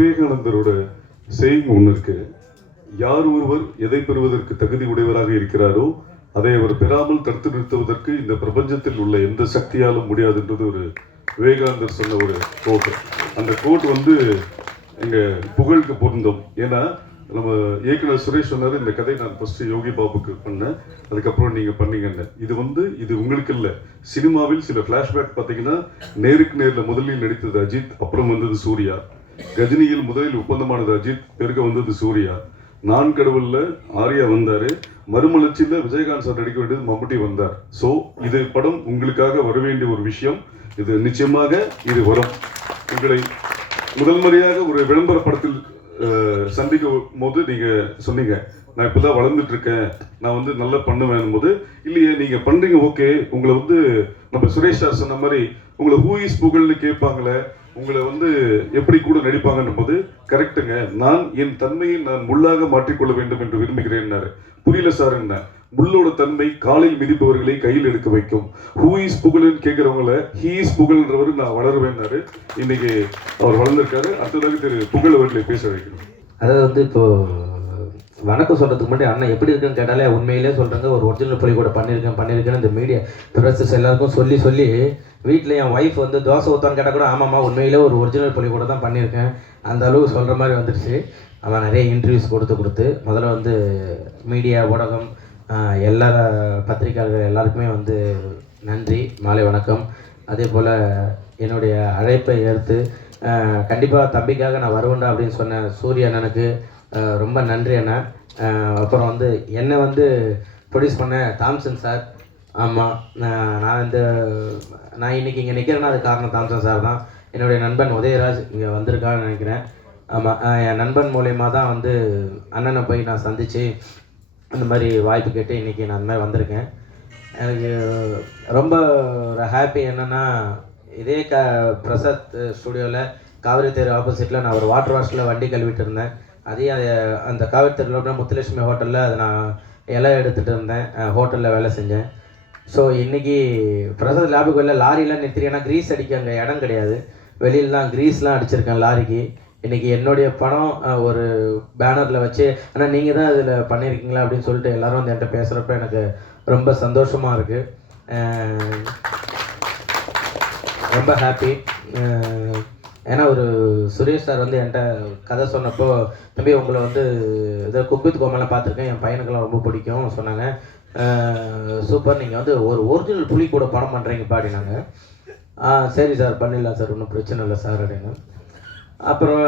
விவேகானந்தரோட செய்தி ஒன்று இருக்கு. யார் ஒருவர் எதை பெறுவதற்கு தகுதி உடையவராக இருக்கிறாரோ அதை அவர் பெறாமல் தடுத்து நிறுத்துவதற்கு இந்த பிரபஞ்சத்தில் உள்ள எந்த சக்தியாலும் முடியாதுன்றது ஒரு விவேகானந்தர் சொன்ன ஒரு கோட். அந்த கோட் எங்க புகழுக்கு பொருந்தும். ஏன்னா நம்ம இயக்குனர் சுரேஷ் சொன்னார், இந்த கதை நான் ஃபர்ஸ்ட் யோகி பாபுக்கு பண்ணேன், அதுக்கப்புறம் நீங்க பண்ணீங்கன்னு. இது உங்களுக்கு இல்லை. சினிமாவில் சில பிளாஷ்பேக் பார்த்தீங்கன்னா, நேருக்கு நேரில் முதலில் நடித்தது அஜித், அப்புறம் வந்தது சூர்யா. கஜினியில் முதலில் ஒப்பந்தமானது அஜித், பிறகு வந்தது சூர்யா. நான் கடவுள்ல ஆர்யா வந்தாரு, மறுமலர்ச்சியில் விஜயகாந்த் சார் நடிக்க வேண்டியது மம்முட்டி வந்தார். ஸோ இது படம் உங்களுக்காக வர வேண்டிய ஒரு விஷயம். இது நிச்சயமாக இது வரும். உங்களை முதல் முறையாக ஒரு விளம்பர படத்தில் சந்திக்கும் போது நீங்க சொன்னீங்க, நான் இப்பதான் வளர்ந்துட்டு இருக்கேன், நான் நல்லா பண்ணுவேன் போது, இல்லையே நீங்க பண்றீங்க, ஓகே. உங்களை நம்ம சுரேஷ் சார் சொன்ன மாதிரி உங்களை ஹூ இஸ் புகழ்னு கேட்பாங்களே, உங்களை எப்படி கூட நடிப்பாங்கன்னும் போது, கரெக்டுங்க, நான் என் தன்மையை நான் முள்ளாக மாற்றிக்கொள்ள வேண்டும் என்று விரும்புகிறேன். புரியல சார் என்ன? முள்ளோட தன்மை காலில் மிதிப்பவர்களை கையில் எடுக்க வைக்கும். ஹூ இஸ் புகழ்னு கேட்கிறவங்கள ஹீ இஸ் புகழ்ன்றவர் நான் வளருவேன்னாரு. இன்னைக்கு அவர் வளர்ந்திருக்காரு. அடுத்ததாக திரு புகழ் அவர்களை பேச வைக்கணும். அதாவது இப்போ வணக்கம் சொல்கிறதுக்கு முன்னாடி அண்ணன் எப்படி இருக்குன்னு கேட்டாலே உண்மையிலே சொல்கிறாங்க, ஒரு ஒரிஜினல் பொலி கூட பண்ணியிருக்கேன்னு இந்த மீடியா ப்ரெஸஸ் எல்லாருக்கும் சொல்லி வீட்டில் என் ஒய்ஃப் தோசை ஊற்றான்னு கேட்டால் கூட ஆமாம்மா உண்மையிலே ஒரு ஒரிஜினல் பொலி கூட தான் பண்ணியிருக்கேன், அந்த அளவு சொல்கிற மாதிரி வந்துடுச்சு. அவன் நிறைய இன்டர்வியூஸ் கொடுத்து முதல்ல மீடியா ஊடகம் எல்லா பத்திரிகையாளர்கள் எல்லாருக்குமே நன்றி, மாலை வணக்கம். அதே போல் என்னுடைய அழைப்பை ஏற்று கண்டிப்பாக தம்பிக்காக நான் வருவேன்டா அப்படின்னு சொன்ன சூரிய அண்ணனுக்கு ரொம்ப நன்றி அண்ணா. அப்புறம் என்னை ப்ரொடியூஸ் பண்ண தாம்சன் சார். ஆமாம், நான் இன்றைக்கி இங்கே நிற்கிறேன்னா அது காரணம் தாம்சன் சார் தான். என்னுடைய நண்பன் உதயராஜ் இங்கே வந்திருக்கான்னு நினைக்கிறேன். ஆமாம், என் நண்பன் மூலயமா தான் அண்ணனை போய் நான் சந்தித்து அந்த மாதிரி வாய்ப்பு கேட்டு இன்றைக்கி நான் அந்த மாதிரி வந்திருக்கேன். எனக்கு ரொம்ப ஒரு ஹாப்பி என்னென்னா, இதே பிரசாத் ஸ்டுடியோவில் காவிரி தேர் ஆப்போசிட்டில் நான் ஒரு வாட்டர் வாஷில் வண்டி கழுவிட்டு இருந்தேன். அந்த காவிரி தேரில் முத்துலட்சுமி ஹோட்டலில் அதை நான் இலை எடுத்துகிட்டு இருந்தேன், ஹோட்டலில் வேலை செஞ்சேன். ஸோ இன்றைக்கி பிரசாத் லேபுக்கு வெளில லாரிலாம் நிறுத்திருக்கேன். ஏன்னா க்ரீஸ் அடிக்க அங்கே இடம் கிடையாது, வெளியிலலாம் க்ரீஸ்லாம் அடிச்சிருக்கேன் லாரிக்கு. இன்றைக்கி என்னுடைய படம் ஒரு பேனரில் வச்சு, ஆனால் நீங்கள் தான் அதில் பண்ணியிருக்கீங்களா அப்படின்னு சொல்லிட்டு எல்லோரும் என்கிட்ட பேசுகிறப்ப எனக்கு ரொம்ப சந்தோஷமாக இருக்குது, ரொம்ப ஹாப்பி. ஏன்னா ஒரு சுரேஷ் சார் என்கிட்ட கதை சொன்னப்போ, தம்பி உங்களை இதை குக் வித் கோமாலாம் பார்த்துருக்கேன், என் பையனுக்கெல்லாம் ரொம்ப பிடிக்கும் சொன்னாங்க. சூப்பர், நீங்கள் ஒரு ஒரிஜினல் புலி கூட படம் பண்ணுறீங்கப்பா அப்படின்னாங்க. சரி சார் பண்ணிடலாம் சார், ஒன்றும் பிரச்சனை இல்லை சார் அப்படின்னு. அப்புறம்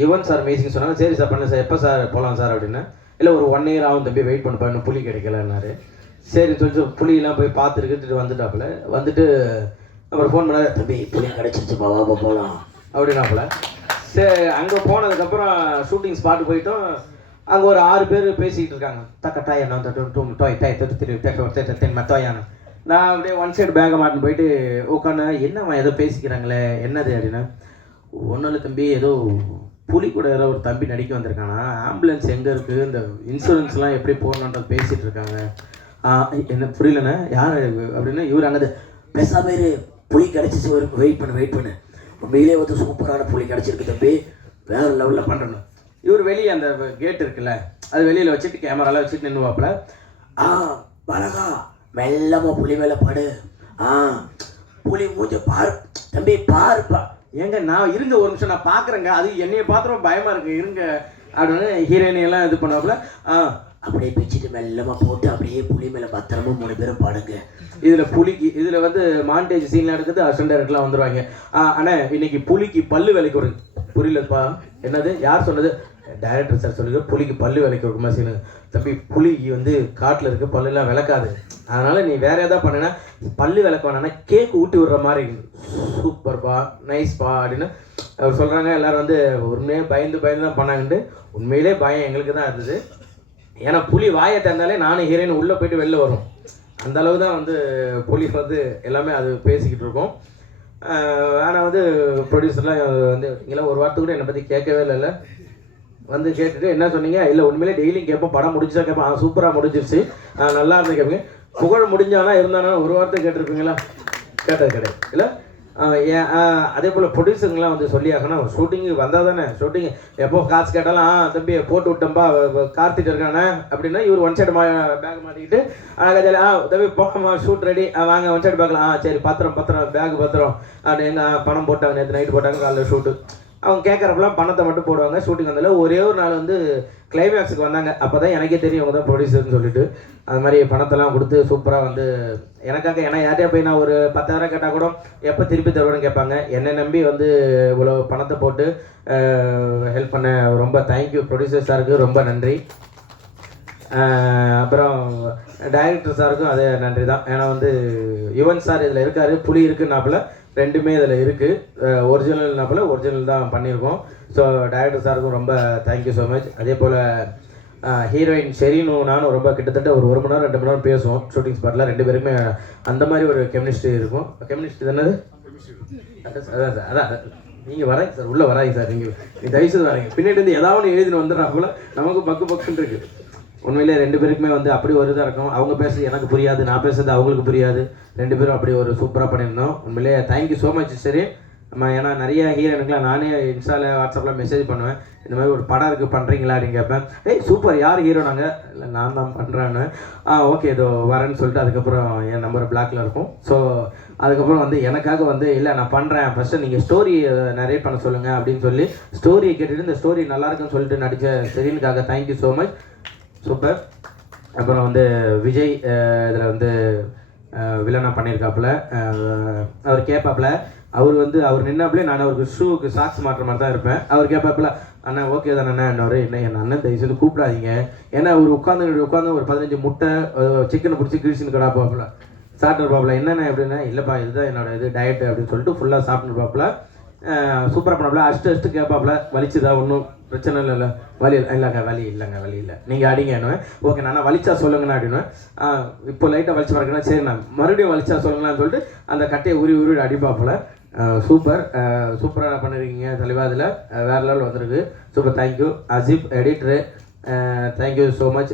யுவன் சார் மீசிங் சொன்னாங்க. சரி சார் பண்ணு சார், எப்போ சார் போகலாம் சார் அப்படின்னா, இல்லை ஒரு 1 year ஆகும் தம்பி, வெயிட் பண்ணப்பா, இன்னும் புலி கிடைக்கலன்னாரு. சரி சொல்லிட்டு புலியெல்லாம் போய் பார்த்துட்டு வந்துட்டாப்புல. அப்புறம் ஃபோன் பண்ணாரு, தம்பி புலி கிடச்சிருச்சுப்பா வாப்பா போகலாம் அப்படின்னாப்புல. சரி, அங்கே போனதுக்கப்புறம் ஷூட்டிங் ஸ்பாட்டு போயிட்டோம். அங்கே ஒரு 6 பேர் பேசிக்கிட்டு இருக்காங்க. தக்கட்டாய் என்ன நான் அப்படியே ஒன் சைடு பேங்கை மாட்டின்னு போயிட்டு உட்காந்து, என்னம்மா ஏதோ பேசிக்கிறாங்களே என்னது அப்படின்னா, ஒன்றும் இல்லை தம்பி, ஏதோ புலி கூட ஏதோ ஒரு தம்பி நடிக்க வந்திருக்கானா, ஆம்புலன்ஸ் எங்கே இருக்குது, இந்த இன்சூரன்ஸ்லாம் எப்படி போடணுன்றது பேசிகிட்டு இருக்காங்க. என்ன புரியலண்ணே யார் அப்படின்னா, இவர் அங்கே பேசாம புலி கிடச்சிச்சு, வெயிட் பண்ணு உண்மையிலே சூப்பரான புலி கிடச்சிருக்கு தம்பி, வேறு லெவலில் பண்ணுறணும். இவர் வெளியே அந்த கேட் இருக்குல்ல, அது வெளியில் வச்சுட்டு கேமராலாம் வச்சுட்டு நின்றுவாப்புல. பழகா மெல்லமாக புலி மேலே படு, புலி மூஞ்ச பாரு தம்பி பாருப்பா. ஏங்க நான் இருங்க ஒரு நிமிஷம் நான் பார்க்குறேங்க, அது என்னைய பார்த்துரும் பயமாக இருக்குது இருங்க அப்படின்னு ஹீரோயினையெல்லாம் இது பண்ணுவாப்புல. அப்படியே பிச்சுட்டு மெல்லமாக போட்டு அப்படியே புலி மேலே பத்திரமா 3 பேரும் பாடுங்க. இதில் மாண்டேஜ் சீன்லாம் எடுக்குது, அசிஸ்டன்ட் டைரக்டர்லாம் வந்துடுவாங்க. ஆனால் இன்னைக்கு புலிக்கு பல்லு வேலைக்கு ஒரு புரியலப்பா என்னது யார் சொன்னது, டைரக்டர் சார் சொல்லுங்க, புலிக்கு பல்லு விலைக்கு ஒரு சீனு. தம்பி புலிக்கு காட்டில் இருக்க பல்லுலாம் விளக்காது, அதனால் நீ வேறு எதாவது பண்ணுன்னா பல்லு விளக்க வேணான்னா கேக் ஊட்டி விடுற மாதிரி சூப்பர்ப்பா நைஸ்ப்பா அப்படின்னு அவர் சொல்கிறாங்க. எல்லோரும் உண்மையாக பயந்து தான் பண்ணாங்கன்ட்டு. உண்மையிலே பயம் எங்களுக்கு தான் இருந்தது. ஏன்னா புலி வாயை திறந்தாலே நானும் ஹீரோயின் உள்ளே போயிட்டு வெளில வரும், அந்த அளவு தான் புலி எல்லாமே அது பேசிக்கிட்டு இருக்கோம். ஆனால் ப்ரொடியூசர்லாம் இங்கெல்லாம் ஒரு வாரத்துக்கு கூட என்னை பற்றி கேட்கவே இல்லை. கேட்டுட்டு என்ன சொன்னீங்க, இல்லை உண்மையிலே டெய்லியும் கேட்போம், படம் முடிஞ்சா கேட்போம், சூப்பராக முடிஞ்சிருச்சு, நல்லா இருந்து கேட்பீங்க. புகழ் முடிஞ்சானா இருந்தானா ஒரு வார்த்தை கேட்டிருப்பீங்களா? கேட்டது கிடையாது இல்லை. ஏன் அதே போல் ப்ரொடியூசருங்கெலாம் வந்து சொல்லி ஆகணும், ஷூட்டிங்கு வந்தால் தானே ஷூட்டிங் எப்போ காசு கேட்டாலும் தம்பி போட்டு விட்டோம்பா கார்த்திட்டு இருக்கானே அப்படின்னா இவர் ஒன் சைடு பேக் மாட்டிக்கிட்டு அழகாக தம்பி போகமா ஷூட் ரெடி வாங்க ஒன் சைடு பார்க்கலாம் சரி பத்திரம் பேக் பத்திரம் அப்படி எங்கள் பணம் போட்டாங்க நேற்று நைட்டு போட்டாங்க காலையில் ஷூட்டு அவங்க கேட்குறப்பெல்லாம் பணத்தை மட்டும் போடுவாங்க. ஷூட்டிங் வந்தால ஒரே ஒரு நாள் வந்து கிளைமேக்ஸுக்கு வந்தாங்க, அப்போ தான் எனக்கே தெரியும் அவங்க தான் ப்ரொடியூசர்னு சொல்லிட்டு அது மாதிரி பணத்தெல்லாம் கொடுத்து சூப்பராக வந்து எனக்காக. ஏன்னா யார்ட்டையா போய் நான் ஒரு 10,000 கேட்டால் கூட எப்போ திருப்பி தருவேன்னு கேட்பாங்க. என்னை நம்பி வந்து இவ்வளோ பணத்தை போட்டு ஹெல்ப் பண்ண ரொம்ப தேங்க்யூ ப்ரொடியூசர் சாருக்கு, ரொம்ப நன்றி. அப்புறம் டைரக்டர் சாருக்கும் அதே நன்றி தான். ஏன்னா வந்து யுவன் சார் இதில் இருக்கார், புலி இருக்குன்னாப்புல ரெண்டுமே இதில் இருக்குது, ஒரிஜினல்னாப்புல ஒரிஜினல் தான் பண்ணியிருக்கோம். ஸோ டைரக்டர் சாருக்கும் ரொம்ப தேங்க்யூ ஸோ மச். அதே போல் ஹீரோயின் ஷெரீனு நானும் ரொம்ப கிட்டத்தட்ட ஒரு 1 மணி நேரம் 2 மணி நேரம் பேசுவோம் ஷூட்டிங் ஸ்பாட்டில். 2 பேருக்குமே அந்த மாதிரி ஒரு கெமிஸ்ட்ரி இருக்கும். கெமிஸ்ட்ரி தானே அதான் சார், அதான் நீங்கள் வராங்க சார், உள்ளே வராங்க சார், நீங்கள் தயவுசெய்து வராங்க, பின்னாடி வந்து ஏதாவது எழுதின்னு வந்துடுறாப்புல நமக்கு பக்குன்னு இருக்குது. உண்மையிலே 2 பேருக்குமே வந்து அப்படி ஒரு இதாக இருக்கும். அவங்க பேசுறது எனக்கு புரியாது, நான் பேசுறது அவங்களுக்கு புரியாது. 2 பேரும் அப்படி ஒரு சூப்பராக பண்ணியிருந்தோம். உண்மையிலே தேங்க்யூ ஸோ மச். சரி ஏன்னா நிறைய ஹீரோனுக்குலாம் நானே இன்ஸ்டாவில் வாட்ஸ்அப்பில் மெசேஜ் பண்ணுவேன், இந்த மாதிரி ஒரு படம் இருக்குது பண்ணுறீங்களா அப்படின்னு கேட்பேன். சூப்பர், யார் ஹீரோ? நாங்கள் இல்லை நான் தான் பண்ணுறேன்னு. ஓகே இதோ வரேன்னு சொல்லிட்டு அதுக்கப்புறம் என் நம்பர் பிளாக்ல இருக்கும். ஸோ அதுக்கப்புறம் வந்து எனக்காக வந்து இல்லை நான் பண்ணுறேன், ஃபஸ்ட்டு நீங்கள் ஸ்டோரி நரேட் பண்ண சொல்லுங்கள் அப்படின்னு சொல்லி ஸ்டோரியை கேட்டுட்டு இந்த ஸ்டோரி நல்லாயிருக்குன்னு சொல்லிட்டு நடித்த செரீனுக்காக தேங்க்யூ ஸோ மச். சூப்பர். அப்புறம் வந்து விஜய் இதில் வந்து வில்லனாக பண்ணியிருக்காப்புல. அவர் கேட்பாப்புல, அவர் நின்னாப்புல நான் அவருக்கு ஷூவுக்கு சாக்ஸ் மாட்டுற மாதிரி தான் இருப்பேன். அவர் கேட்பாப்புல அண்ணா ஓகே தானே என்னவர் என்ன என் அண்ணன் தயவுசெய்து கூப்பிடாதீங்க, ஏன்னா அவர் உட்காந்து ஒரு 15 முட்டை சிக்கனை பிடிச்சி கிழிச்சின்னு கிடாப்பாப்புல சாப்பிட்டு பாப்புல. என்னென்ன எப்படின்னா இல்லைப்பா இதுதான் என்னோட இது டயட்டு அப்படின்னு சொல்லிட்டு ஃபுல்லாக சாப்பிட்டு பாப்புல. சூப்பராக பண்ணாப்புல. அஷ்டு கேட்பாப்புல, வலிச்சுதா? ஒன்றும் பிரச்சனை இல்லைல்ல, வலி இல்லைங்க வலி இல்லை நீங்கள் அடிங்க என்ன. ஓகே நான் வலிச்சா சொல்லுங்கண்ணா அப்படின்னு. இப்போ லைட்டாக வலிச்சு பார்க்கணும், சரி நான் மறுபடியும் வலிச்சா சொல்லுங்களான்னு சொல்லிட்டு அந்த கட்டையை உருவி அடிப்பாப்புல. சூப்பராக பண்ணிருக்கீங்க தலைவா, அதில் வேறு லெவல் வந்திருக்கு. Super, thank you. அஜிப் எடிட்ரு, தேங்க்யூ ஸோ மச்.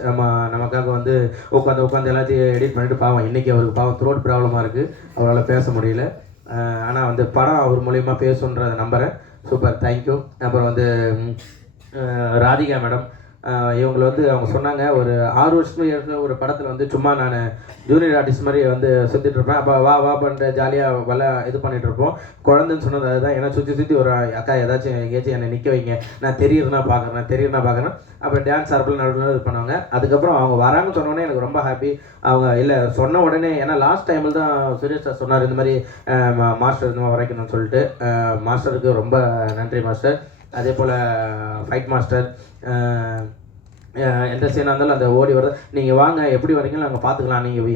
நமக்காக வந்து உட்காந்து எல்லாத்தையும் எடிட் பண்ணிவிட்டு, பாவம் இன்றைக்கி அவருக்கு பாவம் த்ரோட் ப்ராப்ளமாக இருக்குது, அவரால் பேச முடியல. ஆனால் வந்து படம் அவர் மூலயமா பேசுன்றதை நம்புகிறேன். Super, thank you. அப்புறம் வந்து ராதிகா மேடம், இவங்களை வந்து அவங்க சொன்னாங்க ஒரு 6 வருஷத்துக்கு ஏற்கனவே ஒரு படத்தில் வந்து சும்மா நான் ஜூனியர் ஆர்டிஸ்ட் மாதிரி வந்து சுற்றிட்டு இருப்பேன். அப்போ வா பண்ணுற ஜாலியாக வல இது பண்ணிகிட்டு இருப்போம். குழந்தைன்னு சொன்னது அதுதான். ஏன்னா சுற்றி ஒரு அக்கா ஏதாச்சும் எங்கேயாச்சும் என்னை நிற்க வைங்க, நான் தெரியுறேன்னா பார்க்குறேன். அப்புறம் டான்ஸ் ஆர்பில் நடுவில் இது பண்ணுவாங்க. அதுக்கப்புறம் அவங்க வராங்கன்னு சொன்னோடனே எனக்கு ரொம்ப ஹாப்பி. அவங்க இல்லை சொன்ன உடனே, ஏன்னா லாஸ்ட் டைமில் தான் சுரேஷ் சார் சொன்னார் இந்த மாதிரி மாஸ்டர் இந்த மாதிரி வரைக்கணும்னு சொல்லிட்டு. மாஸ்டருக்கு ரொம்ப நன்றி மாஸ்டர். அதே போல் ஃபைட் மாஸ்டர், எந்த சீனாக இருந்தாலும் அந்த ஓடி வர்றது, நீங்கள் வாங்க எப்படி வரீங்களோ நாங்கள் பார்த்துக்கலாம், நீங்கள்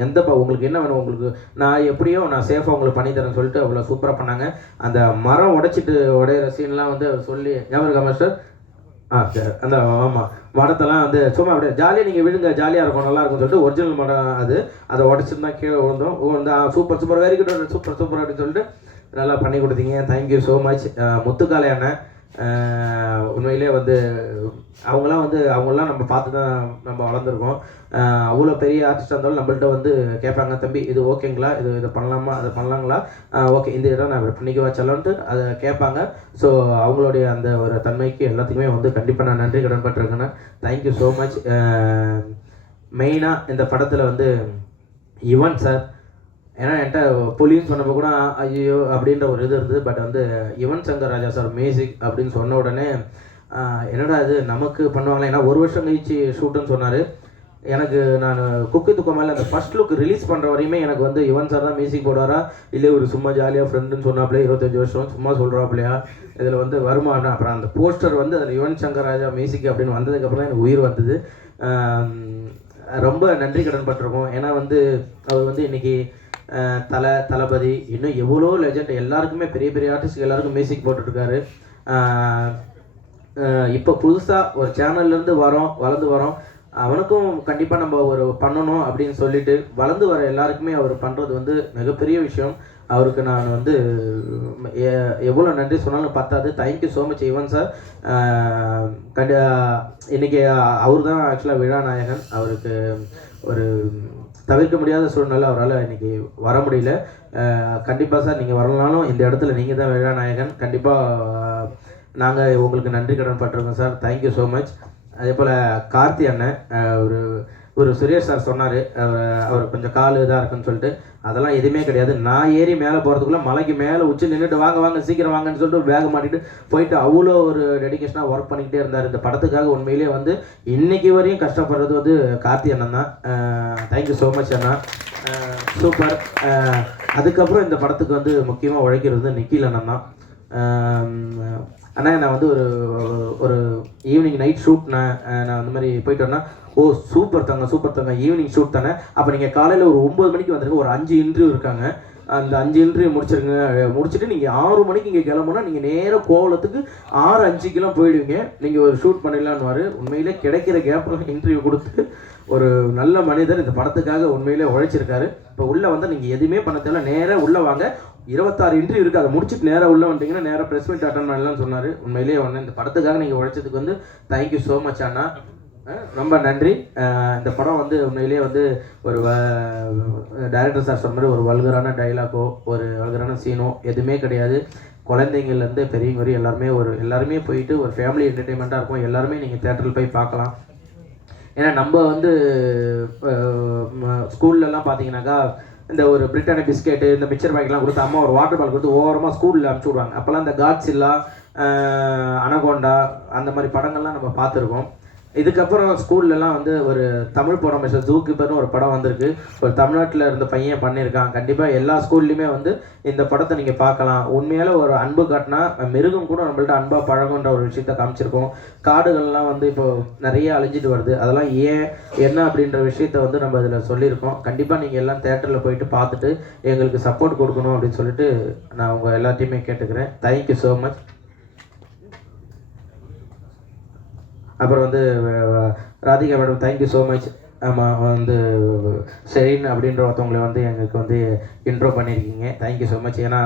உங்களுக்கு என்ன வேணும் உங்களுக்கு நான் எப்படியோ நான் சேஃபாக உங்களுக்கு பண்ணித்தரேன்னு சொல்லிட்டு அவ்வளோ சூப்பராக பண்ணாங்க. அந்த மரம் உடையிற சீன்லாம் வந்து சொல்லி ஞாபகம் இருக்கா மாஸ்டர்? அந்த ஆமாம், மரத்தெல்லாம் வந்து சும்மா அப்படியே ஜாலியாக நீங்கள் விழுங்க, ஜாலியாக இருக்கும், நல்லா இருக்கும்னு சொல்லிட்டு ஒரிஜினல் மரம் அதை உடச்சிட்டு தான் கீழே விழுந்தோம். சூப்பர் வெரி குட், சூப்பர் அப்படின்னு சொல்லிட்டு நல்லா பண்ணி கொடுத்தீங்க. Thank you so much. முத்துக்காலை அண்ணன், உண்மையிலே வந்து அவங்களாம் நம்ம பார்த்து தான் நம்ம வளர்ந்துருக்கோம். அவ்வளோ பெரிய ஆர்டிஸ்டாக இருந்தாலும் நம்மள்ட்ட வந்து கேட்பாங்க, தம்பி இது ஓகேங்களா, இதை பண்ணலாமா, அதை பண்ணலாங்களா, ஓகே இந்த இடம் நான் இப்படி பண்ணிக்க வச்சலான்ட்டு அதை கேட்பாங்க. ஸோ அவங்களுடைய அந்த ஒரு தன்மைக்கு எல்லாத்துக்குமே வந்து கண்டிப்பாக நான் நன்றி கடன்பட்டிருக்கேன்னா தேங்க்யூ ஸோ மச். மெயினாக இந்த படத்தில் வந்து யுவன் சார், ஏன்னா என்கிட்ட புலின்னு சொன்னப்போ கூட ஐயோ அப்படின்ற ஒரு இது இருந்தது. பட் வந்து யுவன் சங்கர் ராஜா சார் மியூசிக் அப்படின்னு சொன்ன உடனே என்னடா இது நமக்கு பண்ணுவாங்களே, ஏன்னா 1 வருஷம் கழிச்சு ஷூட்டுன்னு சொன்னார். எனக்கு நான் குக்கு துக்கம் மேலே அந்த ஃபர்ஸ்ட் லுக் ரிலீஸ் பண்ணுற வரையுமே எனக்கு வந்து யுவன் சார் தான் மியூசிக் போடுவாரா, இல்லை ஒரு சும்மா ஜாலியாக ஃப்ரெண்டுன்னு சொன்னாப்லையே 25 வருஷம் சும்மா சொல்கிறாப்லையா, இதில் வந்து வருமானா. அப்புறம் அந்த போஸ்டர் வந்து அதில் யுவன் சங்கர் ராஜா மியூசிக் அப்படின்னு வந்ததுக்கப்புறம் தான் எனக்கு உயிர் வந்தது. ரொம்ப நன்றி கடன் பட்டிருக்கோம். ஏன்னா வந்து அவர் வந்து இன்றைக்கி தளபதி இன்னும் எவ்வளோ லெஜண்ட் எல்லாருக்குமே பெரிய ஆர்டிஸ்ட் எல்லாருக்கும் மியூசிக் போட்டுட்ருக்காரு. இப்போ புதுசாக ஒரு சேனல்லேருந்து வளர்ந்து வரோம், அவனுக்கும் கண்டிப்பாக நம்ம ஒரு பண்ணணும் அப்படின்னு சொல்லிட்டு வளர்ந்து வர எல்லாருக்குமே அவர் பண்ணுறது வந்து மிகப்பெரிய விஷயம். அவருக்கு நான் வந்து எவ்வளோ நன்றி சொன்னாலும் பத்தாது. Thank you so much Yuvan sir. இன்றைக்கி அவர் தான் ஆக்சுவலாக விழா நாயகன். அவருக்கு ஒரு தவிர்க்க முடியாத சூழ்நிலை அவரால் இன்னைக்கு வர முடியல. கண்டிப்பாக சார் நீங்கள் வரலனாலும் இந்த இடத்துல நீங்கள் தான் விழாநாயகன். கண்டிப்பாக நாங்கள் உங்களுக்கு நன்றி கடன் பட்டிருக்கோம் சார். Thank you so much. அதே போல் கார்த்தி அண்ணன் ஒரு சுரேஷ் சார் சொன்னார் அவர் கொஞ்சம் கால் இதாக இருக்குன்னு சொல்லிட்டு, அதெல்லாம் எதுவுமே கிடையாது. நான் ஏறி மேலே போகிறதுக்குள்ளே மலைக்கு மேலே உச்சி நின்றுட்டு வாங்க சீக்கிரம் வாங்கன்னு சொல்லிட்டு பேக் மாட்டிட்டு போயிட்டு அவ்வளோ ஒரு டெடிக்கேஷனாக ஒர்க் பண்ணிக்கிட்டே இருந்தார் இந்த படத்துக்காக. உண்மையிலேயே வந்து இன்னைக்கு வரையும் கஷ்டப்படுறது வந்து கார்த்தி அண்ணன் தான். தேங்க்யூ ஸோ மச் அண்ணா, சூப்பர். அதுக்கப்புறம் இந்த படத்துக்கு வந்து முக்கியமாக உழைக்கிறது வந்து நிக்கில் அண்ணன் தான். அண்ணா நான் வந்து ஒரு ஈவினிங் நைட் ஷூட் நான் அந்த மாதிரி போயிட்டு வரேன்னா, ஓ சூப்பர் தங்க ஈவினிங் ஷூட் தானே, அப்போ நீங்கள் காலையில் ஒரு 9 மணிக்கு வந்துருங்க, ஒரு 5 இன்டர்வியூ இருக்காங்க, அந்த 5 இன்டர்வியூ முடிச்சுட்டு நீங்கள் 6 மணிக்கு இங்கே கிளம்புனா நீங்கள் நேராக கோவலத்துக்கு 6:05 போயிடுவீங்க, நீங்கள் ஒரு ஷூட் பண்ணிடலான்னு. உண்மையிலே கிடைக்கிற கேப்பில் இன்டர்வியூ கொடுத்து ஒரு நல்ல மனிதர் இந்த படத்துக்காக உண்மையிலே உழைச்சிருக்காரு. இப்போ உள்ளே வந்து நீங்கள் எதுவுமே பண்ண தேவை, நேராக உள்ளே வாங்க, 26 இன்டர்வியூ இருக்குது, அதை முடிச்சுட்டு நேராக உள்ளே வந்துட்டிங்கன்னா நேராக ப்ரெஸ் மீட் அட்டன் பண்ணலாம்னு சொன்னார். உண்மையிலேயே இந்த படத்துக்காக நீங்கள் உழைச்சதுக்கு வந்து தேங்க்யூ ஸோ மச் அண்ணா, ரொம்ப நன்றி. இந்த படம் வந்து உண்மையிலேயே வந்து ஒரு டைரக்டர் சார் சொன்ன மாதிரி ஒரு வல்கரான டைலாக்கோ ஒரு வல்கரான சீனோ எதுவுமே கிடையாது. குழந்தைங்கள்லேருந்து பெரியவங்க வரையும் எல்லாருமே போயிட்டு ஒரு ஃபேமிலி என்டர்டெயின்மெண்ட்டாக இருக்கும். எல்லாருமே நீங்கள் தேட்டரில் போய் பார்க்கலாம். ஏன்னா நம்ம வந்து ஸ்கூல்லலாம் பார்த்தீங்கன்னாக்கா இந்த ஒரு பிரிட்டானியா பிஸ்கெட்டு இந்த மிக்சர் பேக்கெலாம் கொடுத்து அம்மா ஒரு வாட்டர் பால் கொடுத்து ஓரமாக ஸ்கூலில் அனுப்பிச்சி விடுவாங்க. அப்போல்லாம் இந்த காட்ஸில்லா, அனகோண்டா அந்த மாதிரி படங்கள்லாம் நம்ம பார்த்துருக்கோம். இதுக்கப்புறம் ஸ்கூல்லலாம் வந்து ஒரு தமிழ் படம் மிஸ்டர் ஜூகிப்பர்னு ஒரு படம் வந்திருக்கு, ஒரு தமிழ்நாட்டில் இருந்த பையன் பண்ணியிருக்கான். கண்டிப்பாக எல்லா ஸ்கூல்லையுமே வந்து இந்த படத்தை நீங்கள் பார்க்கலாம். உண்மையால் ஒரு அன்பு காட்டினா மிருகம் கூட நம்மள்ட்ட அன்பாக பழகுன்ற ஒரு விஷயத்த காமிச்சிருக்கோம். காடுகள்லாம் வந்து இப்போது நிறைய அழிஞ்சிட்டு வருது, அதெல்லாம் ஏன் என்ன அப்படின்ற விஷயத்த வந்து நம்ம இதில் சொல்லியிருக்கோம். கண்டிப்பாக நீங்கள் எல்லாம் தேட்டரில் போயிட்டு பார்த்துட்டு எங்களுக்கு சப்போர்ட் கொடுக்கணும் அப்படின்னு சொல்லிட்டு நான் உங்கள் எல்லாத்தையுமே கேட்டுக்கிறேன். Thank you so much. அப்புறம் வந்து Radhika madam thank you so much. ஆமாம் வந்து ஷெரின் அப்படின்ற ஒருத்தவங்களை வந்து எங்களுக்கு வந்து இன்ட்ரோ பண்ணியிருக்கீங்க, தேங்க்யூ ஸோ மச். ஏன்னா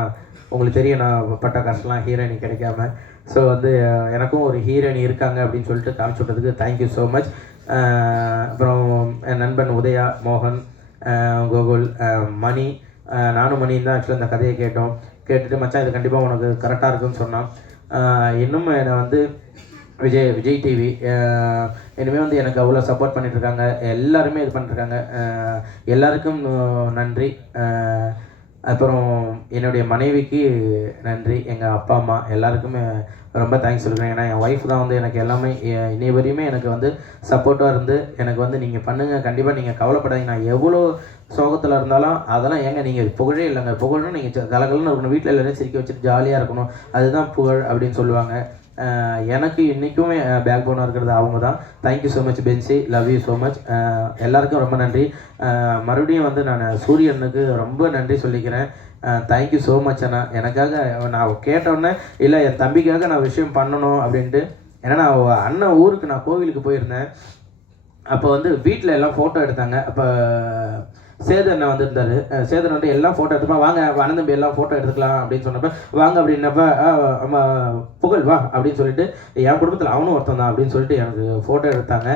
உங்களுக்கு தெரியும் நான் பட்ட கஷ்டம்லாம் ஹீரோயினி கிடைக்காம, ஸோ வந்து எனக்கும் ஒரு ஹீரோயினி இருக்காங்க அப்படின்னு சொல்லிட்டு காமிச்சு விட்டதுக்கு தேங்க்யூ ஸோ மச். அப்புறம் என் நண்பன் உதயா, மோகன், கோகுல், மணி, நானும் மணியும் தான் ஆக்சுவலாக இந்த கதையை கேட்டுட்டு மச்சான் இது கண்டிப்பாக உனக்கு கரெக்டாக இருக்குன்னு சொன்னான். இன்னும் என்னை வந்து விஜய் டிவி இனிமேல் வந்து எனக்கு அவ்வளோ சப்போர்ட் பண்ணிகிட்ருக்காங்க, எல்லாருமே இது பண்ணிட்டுருக்காங்க, எல்லாருக்கும் நன்றி. அப்புறம் என்னுடைய மனைவிக்கு நன்றி, எங்கள் அப்பா அம்மா எல்லாருக்குமே ரொம்ப தேங்க்ஸ் சொல்லுவேன். ஏன்னா என் ஒய்ஃப் தான் வந்து எனக்கு எல்லாமே இன்னை வரையுமே எனக்கு வந்து சப்போர்ட்டாக இருந்து எனக்கு வந்து நீங்கள் பண்ணுங்கள், கண்டிப்பாக நீங்கள் கவலைப்படாதீங்க, நான் எவ்வளோ சோகத்தில் இருந்தாலும் அதெல்லாம் ஏங்க நீங்கள் புகழே இல்லைங்க, புகழ்னு நீங்கள் கலகலன்னு இருக்கணும், வீட்டில் எல்லாரும் சிரிக்க வச்சுட்டு ஜாலியாக இருக்கணும், அதுதான் புகழ் அப்படின்னு சொல்லுவாங்க. எனக்கு இன்றைக்குமே பேக் போனாக இருக்கிறது அவங்க தான். Thank you so much Bency, love you so much. எல்லாருக்கும் ரொம்ப நன்றி. மறுபடியும் வந்து நான் சூரியனுக்கு ரொம்ப நன்றி சொல்லிக்கிறேன். தேங்க்யூ ஸோ மச் அண்ணா. எனக்காக நான் கேட்டோன்னே இல்லை என் தம்பிக்காக நான் விஷயம் பண்ணணும் அப்படின்ட்டு, ஏன்னா நான் அண்ணன் ஊருக்கு நான் கோவிலுக்கு போயிருந்தேன், அப்போ வந்து வீட்டில் எல்லாம் ஃபோட்டோ எடுத்தாங்க. அப்போ சேது அண்ணன் வந்துருந்தார், சேதன் வந்து எல்லாம் ஃபோட்டோ எடுத்துப்பா, வாங்க அனந்தம்பி எல்லாம் ஃபோட்டோ எடுத்துக்கலாம் அப்படின்னு சொன்னப்போ வாங்க அப்படின்னப்ப அம்மா புகழ் வா அப்படின்னு சொல்லிட்டு என் குடும்பத்தில் அவனும் ஒருத்தன் தான் அப்படின்னு சொல்லிட்டு எனக்கு ஃபோட்டோ எடுத்தாங்க.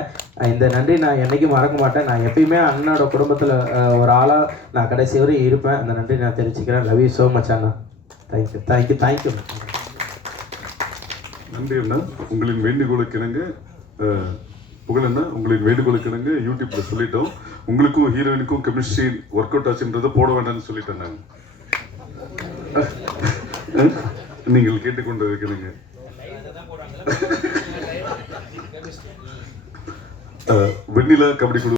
இந்த நன்றி நான் என்றைக்கும் மறக்க மாட்டேன். நான் எப்பயுமே அண்ணனோட குடும்பத்தில் ஒரு ஆளாக நான் கடைசி வரையும் இருப்பேன். அந்த நன்றி நான் தெரிவிச்சுக்கிறேன். Love you so much Anna. Thank you. நன்றி அண்ணா. உங்களின் வேண்டுகோளுக்கு இணங்க புகழண்ணா, உங்களின் வேண்டுகோளுக்கு இணங்க யூடியூப்ல சொல்லிட்டோம், உங்களுக்கும் ஹீரோயினுக்கும் கெமிஸ்ட்ரி ஒர்க் அவுட் ஆச்சுன்றதை போட வேண்டாம்னு சொல்லிட்டேன் நாங்கள். நீங்கள் கேட்டுக்கொண்டு இருக்கிறீங்க. வெண்ணிலா கபடி குழு